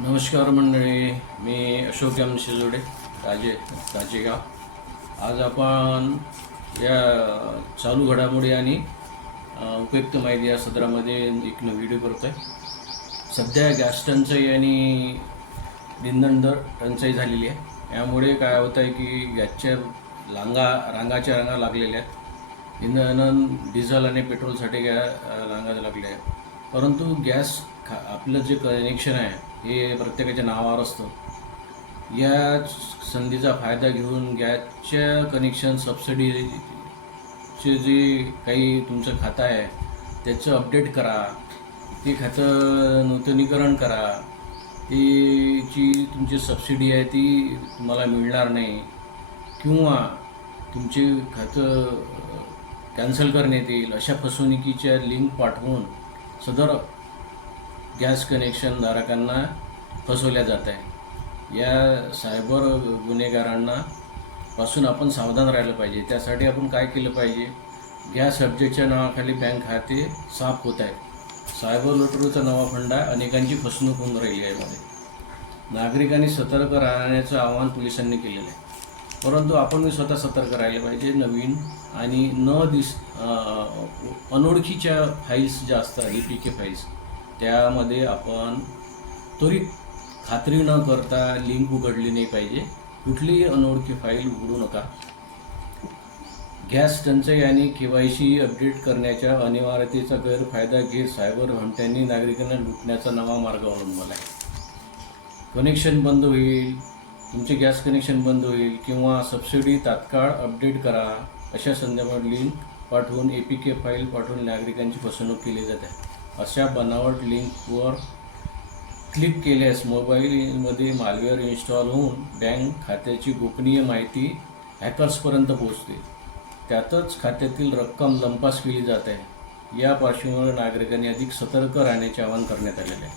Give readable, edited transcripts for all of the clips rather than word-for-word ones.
नमस्कार मंडळी, मी अशोक एम शिजोडे, ताजेगाव. आज आपण या चालू घडामोडी आणि उपयुक्त माहिती या सदरामध्ये एक व्हिडिओ करतो आहे. सध्या गॅस टंचाई आणि इंधन दर टंचाई झालेली आहे. यामुळे काय होतं आहे की गॅसच्या रांगाच्या रांगा लागलेल्या आहेत. इंधन, डिझेल आणि पेट्रोलसाठी रांगा लागल्या आहेत. परंतु आपलं जे कनेक्शन आहे हे प्रत्येकाच्या नावावर असतं. या संधीचा फायदा घेऊन गॅसच्या कनेक्शन सबसिडीचे जे काही तुमचं खातं आहे त्याचं अपडेट करा, ते खातं नूतनीकरण करा. ती जी तुमची सबसिडी आहे ती तुम्हाला मिळणार नाही किंवा तुमचे खातं कॅन्सल करण्यात येईल अशा फसवणुकीच्या लिंक पाठवून सदर गॅस कनेक्शन धारकांना फसवल्या जात आहे. या सायबर गुन्हेगारांना पासून आपण सावधान राहिलं पाहिजे. त्यासाठी आपण काय केलं पाहिजे? गॅस अपडेटच्या नावाखाली बँक खाते साफ होत आहेत. सायबर लुटरूचा नवा फंडा, अनेकांची फसवणूक होऊन राहिली आहे यामध्ये. नागरिकांनी सतर्क राहण्याचं आवाहन पोलिसांनी केलेलं आहे. परंतु आपण स्वतः सतर्क राहिले पाहिजे. नवीन आणि अनोळखीच्या फाईल्स ज्या असतात, APK फाईल्स, त्यामध्ये आपण त्वरित खात्री न करता लिंक उघडली नाही पाहिजे. कुठलीही अनोळखी फाईल उघडू नका. गॅस टंचाई आणि KYC अपडेट करण्याच्या अनिवार्यतेचा गैरफायदा घेत सायबर हंट्यांनी नागरिकांना लुटण्याचा नवा मार्ग अवलंबला आहे. कनेक्शन बंद होईल, तुमचे गॅस कनेक्शन बंद होईल किंवा सबसिडी तात्काळ अपडेट करा अशा संदर्भात लिंक पाठवून APK फाईल पाठवून नागरिकांची फसवणूक केली जाते. अशा बनावट लिंकवर क्लिक केल्यास मोबाईलमध्ये मालवेअर इन्स्टॉल होऊन बँक खात्याची गोपनीय माहिती हॅकर्सपर्यंत पोहोचते. त्यातच खात्यातील रक्कम लंपास केली जात आहे. या पार्श्वभूमीवर नागरिकांनी अधिक सतर्क राहण्याचे आवाहन करण्यात आलेले आहे.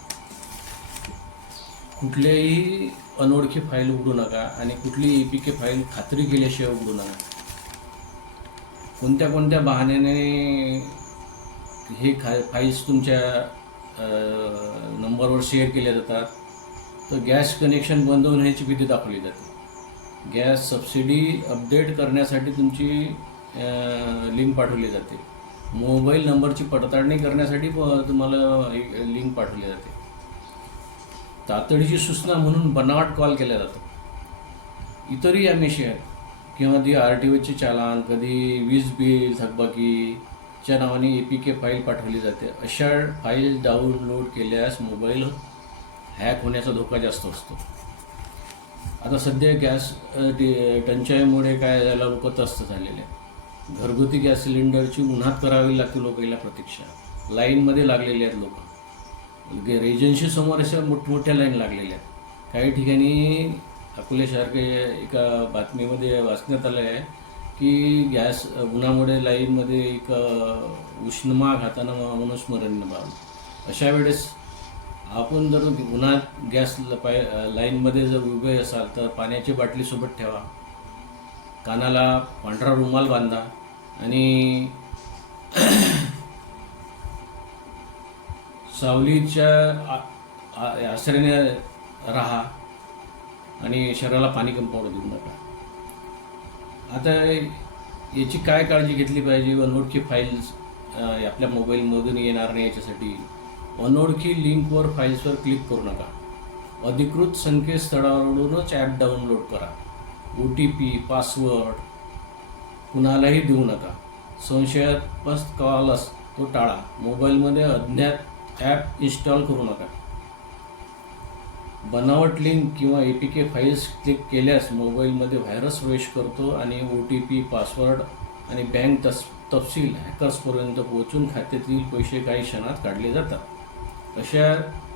कुठल्याही अनोळखी फाईल उघडू नका आणि कुठलीही APK फाईल खात्री केल्याशिवाय उघडू नका. कोणत्या बहाण्याने हे फाईल्स तुमच्या नंबरवर शेअर केल्या जातात? तर गॅस कनेक्शन बंद होण्याची भीती दाखवली जाते. गॅस सबसिडी अपडेट करण्यासाठी तुमची लिंक पाठवली जाते. मोबाईल नंबरची पडताळणी करण्यासाठी तुम्हाला लिंक पाठवली जाते. तातडीची सूचना म्हणून बनावट कॉल केला जातो. इतरही आमिष आहेत किंवा ती RTOचे चालान, कधी वीज बिल थकबाकीच्या नावाने APK फाईल पाठवली जाते. अशा फाईल डाउनलोड केल्यास मोबाईल हॅक होण्याचा धोका जास्त असतो. आता सध्या गॅस टंचाईमुळे काय झालं, लोक त्रस्त झालेले. घरगुती गॅस सिलेंडरची उन्हात करावी लागते लोकांना प्रतीक्षा. लाईनमध्ये लागलेले आहेत लोक. एजन्सी समोर अशा मोठमोठ्या लाईन लागलेल्या आहेत. काही ठिकाणी अकोल्यासारखे एका बातमीमध्ये वाचण्यात आलं आहे की गॅस उन्हामुळे लाईनमध्ये एक उष्णमा खाताना मनुस्मरण पावलं. अशा वेळेस आपण जर उन्हात गॅस लाईनमध्ये जर उभे असाल तर पाण्याची बाटली सोबत ठेवा, कानाला पांढरा रुमाल बांधा आणि सावलीच्या आश्रयाने राहा आणि शरीराला पाणी कमी पडू देऊ नका. आता याची काय काळजी घेतली पाहिजे? अनोळखी फाईल्स आपल्या मोबाईलमधून येणार नाही याच्यासाठी अनोळखी लिंकवर, फाईल्सवर क्लिक करू नका. अधिकृत संकेतस्थळावरूनच ॲप डाउनलोड करा. OTP, पासवर्ड कुणालाही देऊ नका. संशयास्पद कॉल तो टाळा. मोबाईलमध्ये अज्ञात ॲप इन्स्टॉल करू नका. बनावट लिंक किंवा APK फाईल्स क्लिक केल्यास मोबाईलमध्ये व्हायरस प्रवेश करतो आणि OTP, पासवर्ड आणि बँक तपशील हॅकर्सपर्यंत पोहोचून खात्यातील पैसे काही क्षणात काढले जातात. अशा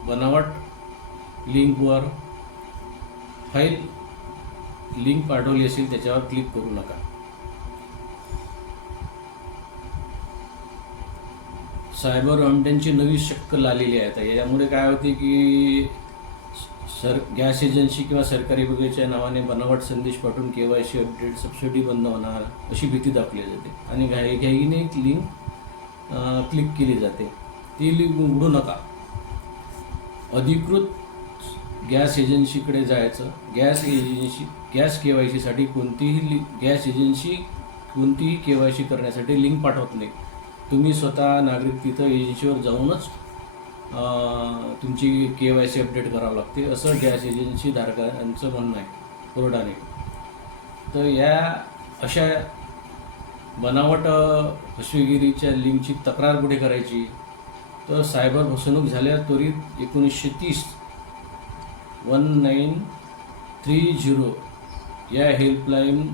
बनावट लिंकवर फाईल लिंक पाठवली असेल त्याच्यावर क्लिक करू नका. सायबर हंट्यांची नवी शक्कल आलेली आहे. यामुळे काय होते की गॅस एजन्सी किंवा सरकारी विभागाच्या नावाने बनावट संदेश पाठवून KYC अपडेट, सबसिडी बंद होणार अशी भीती दाखवली जाते आणि घाईघाईने एक लिंक क्लिक केली जाते. ती लिंक उघडू नका. अधिकृत गॅस एजन्सीकडे जायचं. गॅस KYCसाठी गॅस एजन्सी कोणतीही KYC करण्यासाठी लिंक पाठवत नाही. तुम्ही स्वतः नागरिक तिथं एजन्सीवर जाऊनच तुमची KYC अपडेट करावं लागते, असं गॅस एजन्सी धारकांचं म्हणणं आहे कोर्टाने. तर या अशा बनावट फसवेगिरीच्या लिंकची तक्रार कुठे करायची? तर सायबर फसवणूक झाल्या त्वरित 1930 या हेल्पलाईन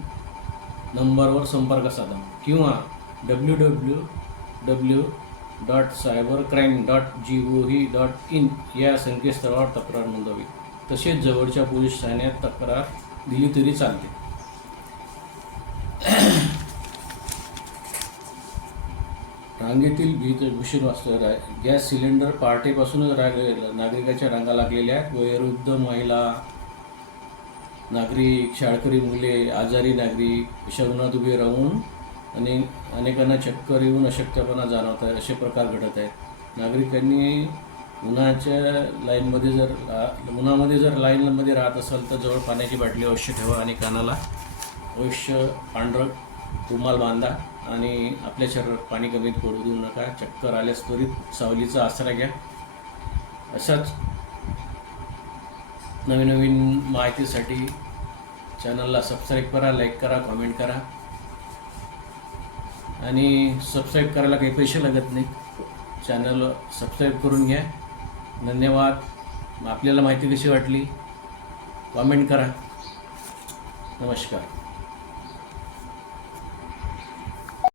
नंबरवर संपर्क साधा किंवा www.cybercrime.gov.in या संकेतस्थळावर तक्रार नोंदवावी. तसेच जवळच्या पोलीस ठाण्यात तक्रार दिली तरी चालते. रांगेतील भीषण वास्तव गॅस सिलेंडर पहाटेपासूनच नागरिकाच्या रांगा लागलेल्या आहेत. वयोवृद्ध महिला, नागरिक, शाळकरी मुले, आजारी नागरिक अशा उन्हात उभे राहून आणि अनेकांना चक्कर येऊन अशक्तपणा जाणवत आहे. असे प्रकार घडत आहेत. नागरिकांनी उन्हामध्ये जर लाईनमध्ये राहत असाल तर जवळ पाण्याची बाटली अवश्य ठेवा आणि कानाला अवश्य पांढरं रुमाल बांधा आणि आपल्या शरीरात पाणी कमीत पडू देऊ नका. चक्कर आल्यास त्वरित सावलीचा आसरा घ्या. अशाच नवीन माहितीसाठी चॅनलला सबस्क्राईब करा, लाईक करा, कमेंट करा. आणि सबस्क्राईब करायला काही पैसे लागत नाही. चॅनल सबस्क्राईब करून घ्या. धन्यवाद. आपल्याला माहिती कशी वाटली कमेंट करा. नमस्कार.